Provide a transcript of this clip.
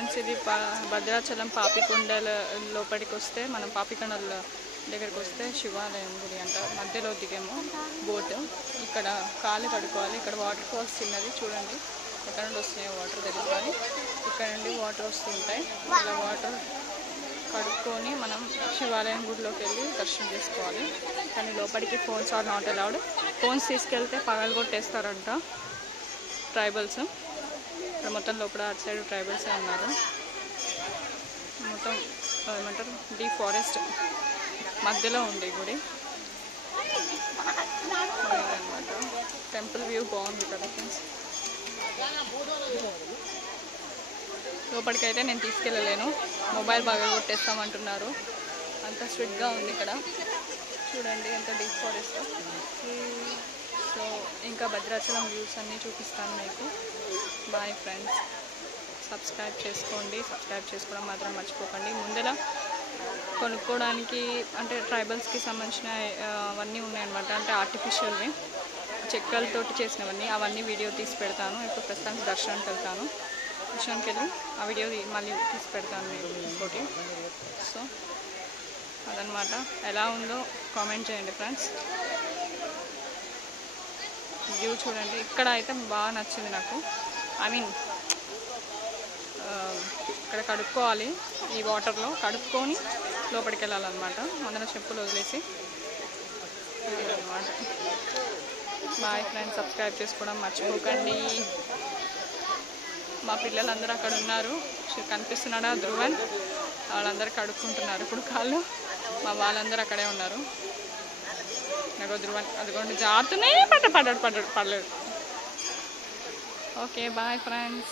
Friends, ఇది భద్రాచలం పాపికొండల లోపలికి వస్తే, మనం పాపికొండల దగ్గరికి వస్తే శివాలయం గుడి అంట. మధ్యలో దిగేమో బోట్, ఇక్కడ కాళ్ళు కడుక్కోవాలి. ఇక్కడ వాటర్ ఫాల్స్ చిన్నది చూడండి, ఎక్కడ నుండి వస్తున్నాయో వాటర్ తెలుసుకొని ఇక్కడ నుండి వాటర్ వస్తుంటాయి. ఇలా వాటర్ కడుక్కొని మనం శివాలయం గుడిలోకి వెళ్ళి దర్శనం చేసుకోవాలి. కానీ లోపలికి phones are not allowed. Phones తీసుకెళ్తే పగలు కొట్టేస్తారంట ట్రైబల్స్. ఇక్కడ మొత్తం లోపల అటు సైడ్ ట్రైబల్సే ఉన్నారు. మొత్తం ఏమంటారు, డీ ఫారెస్ట్ మధ్యలో ఉంది గుడి అనమాట. టెంపుల్ వ్యూ బాగుంది కదా ఫ్రెండ్స్. లోపలికైతే నేను తీసుకెళ్ళలేను, మొబైల్ బాగా కొట్టేస్తామంటున్నారు. అంత స్ట్రిక్ట్గా ఉంది ఇక్కడ. చూడండి ఎంత డీప్ ఫారెస్ట్. సో ఇంకా భద్రాచలం వ్యూస్ అన్నీ చూపిస్తాను మీకు. బాయ్ ఫ్రెండ్స్, సబ్స్క్రైబ్ చేసుకోండి. సబ్స్క్రైబ్ చేసుకోవడం మాత్రం మర్చిపోకండి. ముందర కొనుక్కోవడానికి అంటే ట్రైబల్స్కి సంబంధించిన అవన్నీ ఉన్నాయన్నమాట. అంటే ఆర్టిఫిషియల్వి, చెక్కలతోటి చేసినవన్నీ, అవన్నీ వీడియో తీసి పెడతాను. ఇప్పుడు ప్రస్తుతానికి దర్శనానికి వెళ్తాను. దర్శనానికి వెళ్ళి ఆ వీడియో మళ్ళీ తీసి పెడతాను మీకు ఇంకోటి. సో అదనమాట. ఎలా ఉందో కామెంట్ చేయండి ఫ్రెండ్స్. వ్యూ చూడండి. ఇక్కడ అయితే బాగా నచ్చింది నాకు. ఐ మీన్ ఇక్కడ కడుక్కోవాలి, ఈ వాటర్లో కడుక్కొని లోపలికి వెళ్ళాలన్నమాట. అందులో చెప్పులు వదిలేసి అనమాట. బాయ్ ఫ్రెండ్స్, సబ్స్క్రైబ్ చేసుకోవడం మర్చిపోకండి. మా పిల్లలందరూ అక్కడ ఉన్నారు, కనిపిస్తున్నాడా ధ్రువన్, వాళ్ళందరూ కడుక్కుంటున్నారు ఇప్పుడు కాళ్ళు. మా వాళ్ళందరూ అక్కడే ఉన్నారు. నాకు ధ్రువన్ అదిగోండి జారుతూనే పడ్డాడు. Okay bye friends.